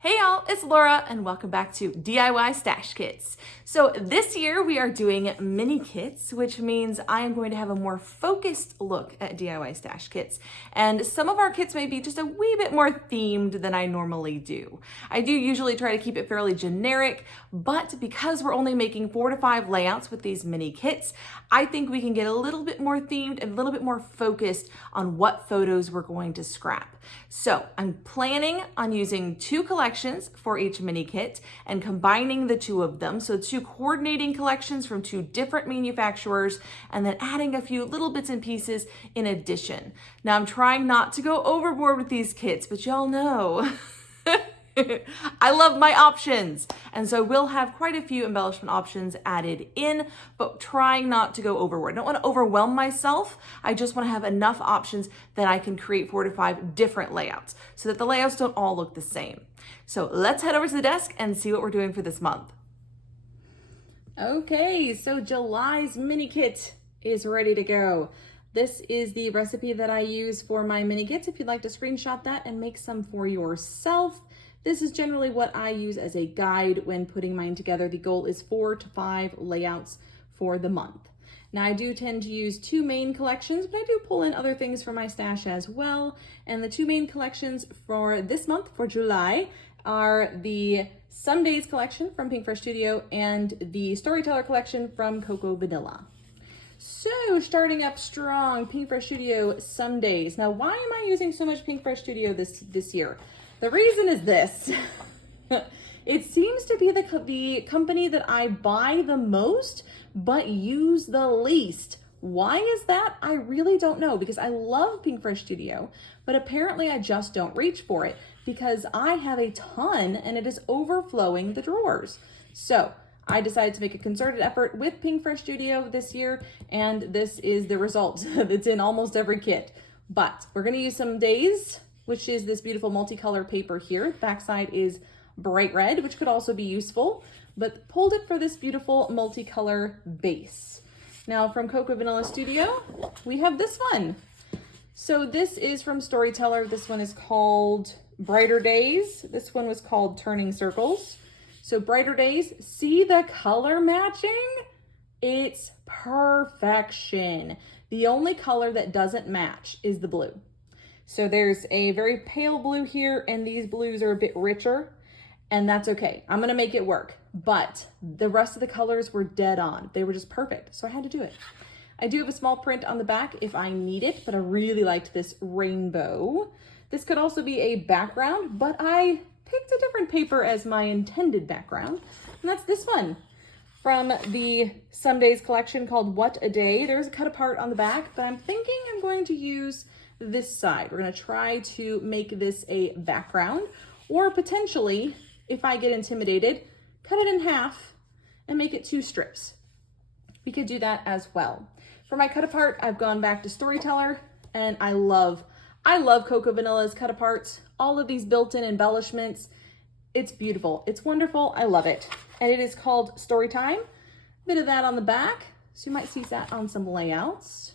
Hey y'all, it's Laura and welcome back to DIY Stash Kits. So this year we are doing mini kits, which means I am going to have a more focused look at DIY stash kits. And some of our kits may be just a wee bit more themed than I normally do. I do usually try to keep it fairly generic, but because we're only making 4 to 5 layouts with these mini kits, I think we can get a little bit more themed and a little bit more focused on what photos we're going to scrap. So I'm planning on using 2 collections for each mini kit and combining the 2 of them. So 2 coordinating collections from 2 different manufacturers and then adding a few little bits and pieces in addition. Now I'm trying not to go overboard with these kits, but y'all know I love my options. And so we'll have quite a few embellishment options added in, but trying not to go overboard. I don't want to overwhelm myself. I just want to have enough options that I can create 4 to 5 different layouts so that the layouts don't all look the same. So let's head over to the desk and see what we're doing for this month. Okay, so July's mini kit is ready to go. This is the recipe that I use for my mini kits. If you'd like to screenshot that and make some for yourself. This is generally what I use as a guide when putting mine together. The goal is 4 to 5 layouts for the month. Now I do tend to use 2 main collections, but I do pull in other things for my stash as well. And the 2 main collections for this month, for July, are the Some Days collection from Pinkfresh Studio and the Storyteller collection from Cocoa Vanilla. So starting up strong, Pinkfresh Studio Some Days. Now why am I using so much Pinkfresh Studio this year? The reason is this. It seems to be the company that I buy the most, but use the least. Why is that? I really don't know, because I love Pinkfresh Studio, but apparently I just don't reach for it because I have a ton and it is overflowing the drawers. So I decided to make a concerted effort with Pinkfresh Studio this year, and this is the result that's in almost every kit. But we're gonna use Some Days, which is this beautiful multicolor paper here. Backside is bright red, which could also be useful, but pulled it for this beautiful multicolor base. Now from Cocoa Vanilla Studio, we have this one. So this is from Storyteller. This one is called Brighter Days. This one was called Turning Circles. So Brighter Days, see the color matching? It's perfection. The only color that doesn't match is the blue. So there's a very pale blue here, and these blues are a bit richer, and that's okay. I'm gonna make it work, but the rest of the colors were dead on. They were just perfect, so I had to do it. I do have a small print on the back if I need it, but I really liked this rainbow. This could also be a background, but I picked a different paper as my intended background, and that's this one from the Some Days collection called What a Day. There's a cut apart on the back, but I'm thinking I'm going to use this side. We're going to try to make this a background, or potentially, if I get intimidated, cut it in half and make it 2 strips. We could do that as well. For my cut apart, I've gone back to Storyteller, and I love Cocoa Vanilla's cut aparts. All of these built-in embellishments. It's beautiful. It's wonderful. I love it. And it is called Storytime. Bit of that on the back, so you might see that on some layouts.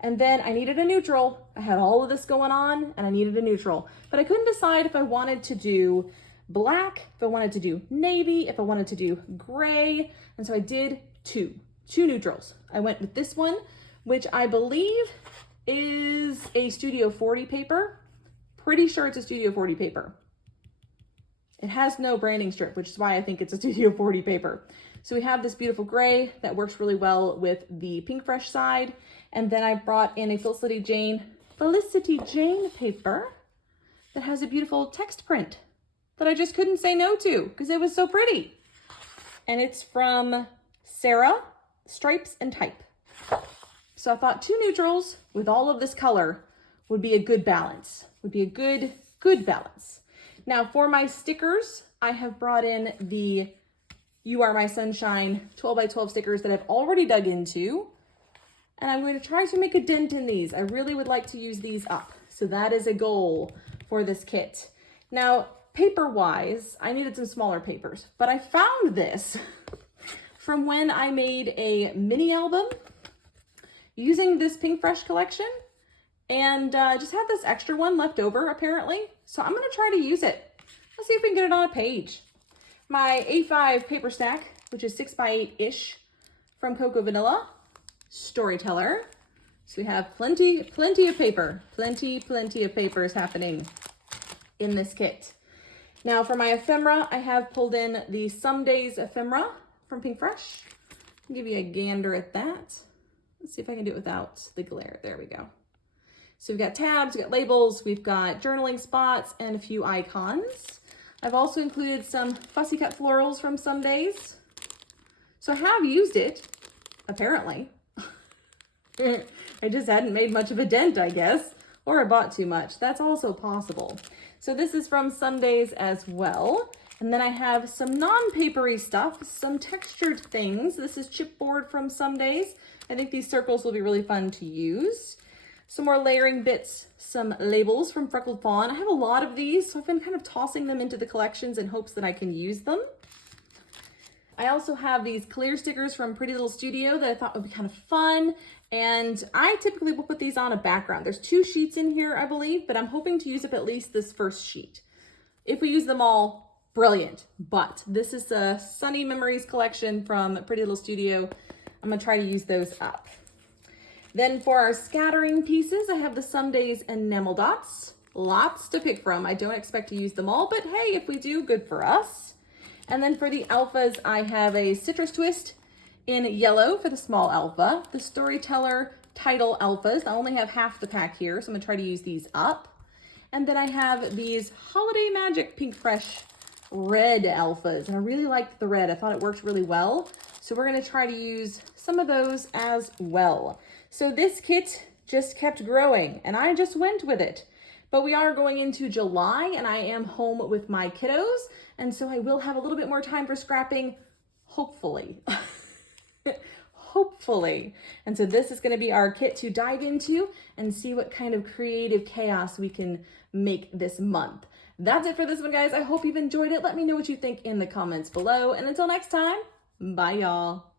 And then I needed a neutral. I had all of this going on and I needed a neutral, but I couldn't decide if I wanted to do black, if I wanted to do navy, if I wanted to do gray. And so I did two neutrals. I went with this one, which I believe is a Studio 40 paper. Pretty sure it's a Studio 40 paper. It has no branding strip, which is why I think it's a Studio 40 paper. So we have this beautiful gray that works really well with the Pinkfresh side. And then I brought in a Felicity Jane paper that has a beautiful text print that I just couldn't say no to because it was so pretty. And it's from Sarah, Stripes and Type. So I thought 2 neutrals with all of this color would be a good balance, would be a good balance. Now for my stickers, I have brought in the You Are My Sunshine 12 by 12 stickers that I've already dug into. And I'm going to try to make a dent in these. I really would like to use these up. So that is a goal for this kit. Now, paper-wise, I needed some smaller papers, but I found this from when I made a mini album using this Pinkfresh collection, and just had this extra one left over apparently. So I'm gonna try to use it. Let's see if we can get it on a page. My A5 paper stack, which is 6x8-ish from Cocoa Vanilla. Storyteller. So we have plenty of paper. Plenty of papers happening in this kit. Now for my ephemera, I have pulled in the Some Days ephemera from Pinkfresh. I'll give you a gander at that. Let's see if I can do it without the glare. There we go. So we've got tabs, we've got labels, we've got journaling spots, and a few icons. I've also included some fussy cut florals from Some Days. So I have used it, apparently. I just hadn't made much of a dent, I guess, or I bought too much. That's also possible. So this is from Some Days as well. And then I have some non-papery stuff, some textured things. This is chipboard from Some Days. I think these circles will be really fun to use. Some more layering bits, some labels from Freckled Fawn. I have a lot of these, so I've been kind of tossing them into the collections in hopes that I can use them. I also have these clear stickers from Pretty Little Studio that I thought would be kind of fun. And I typically will put these on a background. There's 2 sheets in here, I believe, but I'm hoping to use up at least this first sheet. If we use them all, brilliant. But this is the Sunny Memories collection from Pretty Little Studio. I'm gonna try to use those up. Then for our scattering pieces, I have the Some Days enamel dots. Lots to pick from. I don't expect to use them all, but hey, if we do, good for us. And then for the alphas, I have a citrus twist in yellow for the small alpha, the Storyteller title alphas. I only have half the pack here, so I'm gonna try to use these up. And then I have these Holiday Magic Pinkfresh red alphas. And I really liked the red. I thought it worked really well. So we're gonna try to use some of those as well. So this kit just kept growing and I just went with it. But we are going into July and I am home with my kiddos. And so I will have a little bit more time for scrapping, hopefully. Hopefully. And so this is going to be our kit to dive into and see what kind of creative chaos we can make this month. That's it for this one, guys. I hope you've enjoyed it. Let me know what you think in the comments below. And until next time, bye y'all.